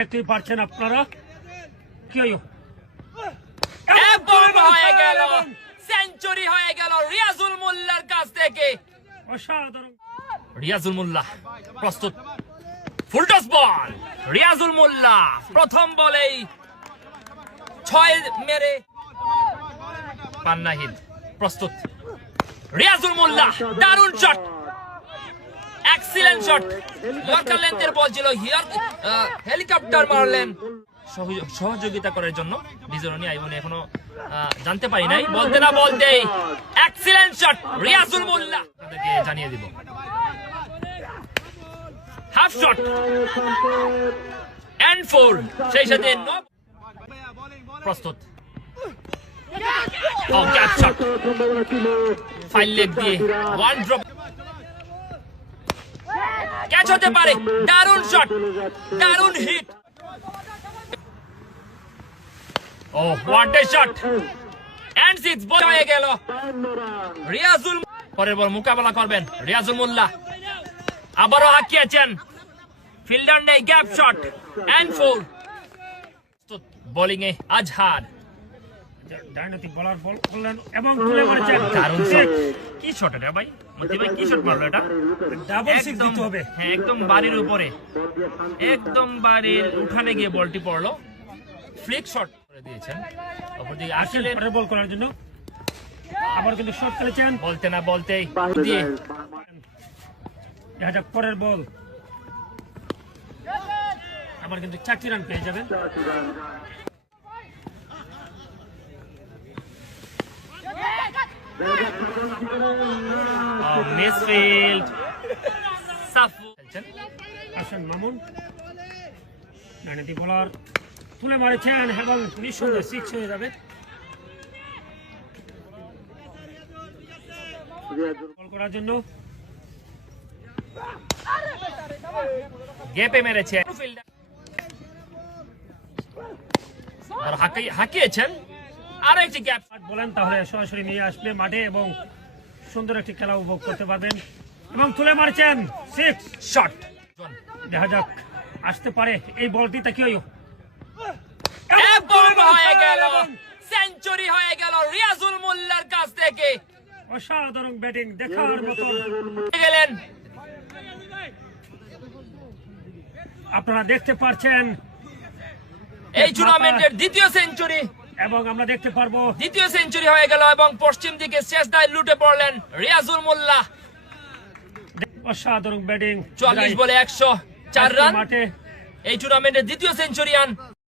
দেখতেই পারছেন আপনারা? কি হইল হয়ে গেল। সেঞ্চুরি হয়ে গেল রিয়াজুল মোল্লার কাছ থেকে। অসাধারণ। রিয়াজুল মোল্লা প্রস্তুত। ফুলটস বল। রিয়াজুল মোল্লা প্রথম বলেই ছয় মেরে পান্নাহিদ প্রস্তুত। রিয়াজুল মোল্লা দারুণ শট এক্সিলেন্ট শট লঙ্কা লেন্থের বল ছিল হিয়ার হেলিকপ্টার মারলেন। সহযোগ- সহযোগিতা করার জন্য বিজরণী আইবনে এখনও আহ, জানতে পারি নাই। বলতে না বলতেই। Excellent shot Riazul Molla. জানিয়ে দিব। হাফ শট এন্ড ফোর সেই সাথে প্রস্তুত। ও ক্যাচ শট ফাইল লেগ দিয়ে ওয়ান ড্রপ ক্যাচ হতে পারে। দারুণ শট দারুণ hit oh what a shot and six ball হয়ে গেল। রিয়াজুল পরের বল মোকাবেলা করবেন, রিয়াজুল মোল্লা। আবারও হাঁকিয়েছেন। ফিল্ডার নেই gap shot and four bowling এ আজহার। ডাইনাতিক বলার বল করলেন এবং তুলে মারছেন দারুণ শট কি শট এটা ভাই? মতি ভাই কি শট মারলো এটা? ডাবল সিক্স দিতে হবে। হ্যাঁ একদম বাড়ির উপরে। একদম বাড়ির উঠানে গিয়ে বলটি পড়ল। ফ্লিক শট করে দিয়েছেন। অপরদিকে আসেন আসলে পরের বল করার জন্য। আবার কিন্তু শট করেছেন বলতে না বলতেই দিয়ে। দেখা যাক পরের বল আবার কিন্তু চারটি রান পেয়ে যাবেন। মিসফিল্ড সাফু খেলছেন মামুন। বলার তুলে মারেছেন এবং নিঃসন্দেহে সিক্স হয়ে যাবে। বল করার জন্য। গেপে মেরেছে। আর হাঁকি- হাঁকিয়েছেন। আর একটি গ্যাপ বলেন তাহলে সরাসরি নিয়ে আসবে মাঠে এবং সুন্দর একটি খেলা উপভোগ করতে পারবেন। এবং তুলে মারছেন সিক্স শট দেখা যাক আসতে পারে এই বলটিতে কি হইল হয়ে গেল। সেঞ্চুরি হয়ে গেল রিয়াজুল মোল্লার কাছ থেকে। অসাধারণ ব্যাটিং দেখার মতো। গেলেন। আপনারা দেখতে পারছেন এই টুর্নামেন্টের দ্বিতীয় সেঞ্চুরি এবং আমরা দেখতে পারব দ্বিতীয় সেঞ্চুরি হয়ে গেল এবং পশ্চিম দিকে শেষ দায় লুটে পড়লেন রিয়াজুল মোল্লা। অসাধারণ ব্যাটিং। চল্লিশ বলে একশো চার রান। এই টুর্নামেন্টের দ্বিতীয় সেঞ্চুরিয়ান